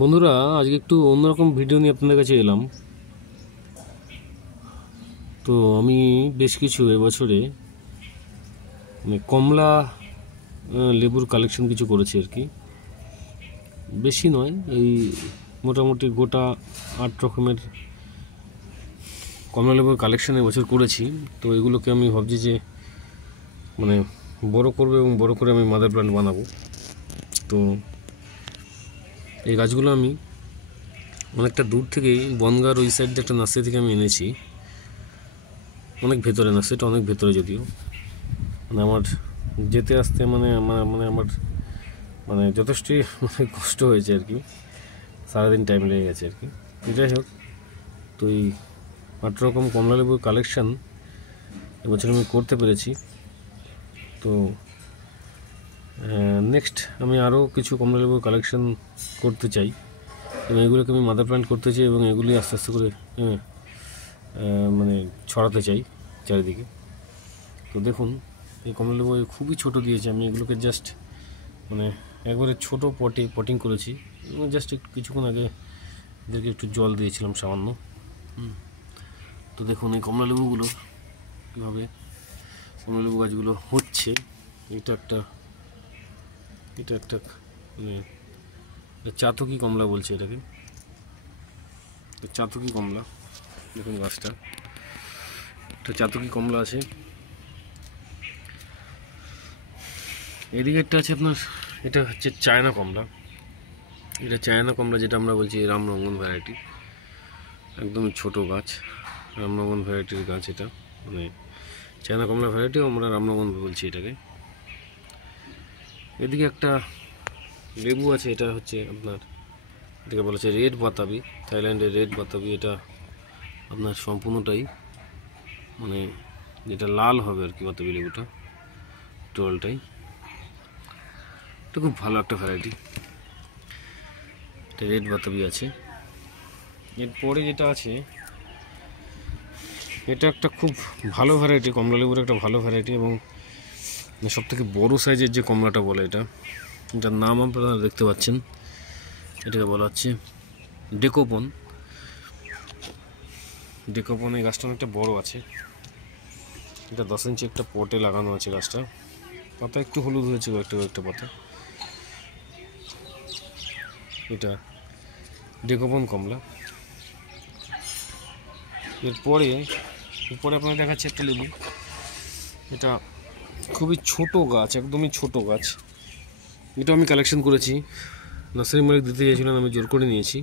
বন্ধুরা, আজকে একটু অন্যরকম ভিডিও নিয়ে আপনাদের কাছে এলাম। তো আমি বেশ কিছু এবছরে কমলা লেবুর কালেকশন কিছু করেছি আর কি। বেশি নয়, এই মোটামুটি গোটা 8 রকমের কমলা লেবুর কালেকশন এবছর করেছি। তো এগুলোকে আমি ভাবছি যে বড় করবো এবং বড় করে আমি মাদার প্ল্যান্ট বানাবো। তো এই গাছগুলো আমি অনেকটা দূর থেকেই বনগাঁর ওই সাইড একটা নার্সারি থেকে আমি এনেছি। অনেক ভেতরে না, সেটা অনেক ভেতরে, যদিও আমার যেতে আসতে আমার যথেষ্টই কষ্ট হয়েছে আর কি, সারাদিন টাইম লেগে গেছে আর কি। যাই হোক, তো এই 8 রকম কমলা লেবুর কালেকশান এবছর আমি করতে পেরেছি। তো নেক্সট আমি আরও কিছু কমলা লেবুর কালেকশান করতে চাই এবং এগুলোকে আমি মাদার প্ল্যান্ট করতে চাই এবং এগুলি আস্তে আস্তে করে ছড়াতে চাই চারিদিকে। তো দেখুন, এই কমলা লেবু খুবই ছোট দিয়েছে। আমি এগুলোকে জাস্ট একবারে ছোট পটিং করেছি এবং জাস্ট কিছুক্ষণ আগে এদেরকে একটু জল দিয়েছিলাম সামান্য। তো দেখুন এই কমলা লেবুগুলো কীভাবে কমলা লেবু গাছগুলো হচ্ছে। এটা একটা চাতকি কমলা বলছে এটাকে, চাতকি কমলা। দেখুন গাছটা, একটা চাতকি কমলা আছে। এদিকে একটা আছে আপনার, এটা হচ্ছে চায়না কমলা। এটা চায়না কমলা, যেটা আমরা বলছি রামরঙ্গন ভ্যারাইটি। একদম ছোট গাছ, রামরঙ্গন ভ্যারাইটির গাছ এটা। চায়না কমলা ভ্যারাইটি আমরা রামরঙ্গন বলছি এটাকে। এদিকে একটা লেবু আছে, এটা হচ্ছে আপনার, এটাকে বলা হচ্ছে রেড বাতাবি, থাইল্যান্ডের রেড বাতাবি। এটা আপনার সম্পূর্ণটাই যেটা লাল হবে আর কি, বাতাবি লেবুটা টোটালটাই। এটা খুব ভালো একটা ভ্যারাইটি, এটা রেড বাতাবি আছে। এরপরে যেটা আছে, এটা একটা খুব ভালো ভ্যারাইটি, কমলা লেবুর একটা ভালো ভ্যারাইটি এবং সবথেকে বড় সাইজের যে কমলাটা বলে এটার নাম আপনারা দেখতে পাচ্ছেন। এটাকে বলা হচ্ছে ডেকোপন। এই গাছটা অনেকটা বড় আছে। এটা 10 ইঞ্চি একটা পটে লাগানো আছে গাছটা। পাতা একটু হলুদ হয়েছে, কয়েকটা পাতা। এটা ডেকোপন কমলা। এরপরে আপনাকে দেখাচ্ছে একটা লেবু। এটা খুবই ছোট গাছ, একদমই ছোট গাছ। এটা আমি কালেকশন করেছি, নার্সারি মালিক দিতে চাইছিলেন, আমি জোর করে নিয়েছি।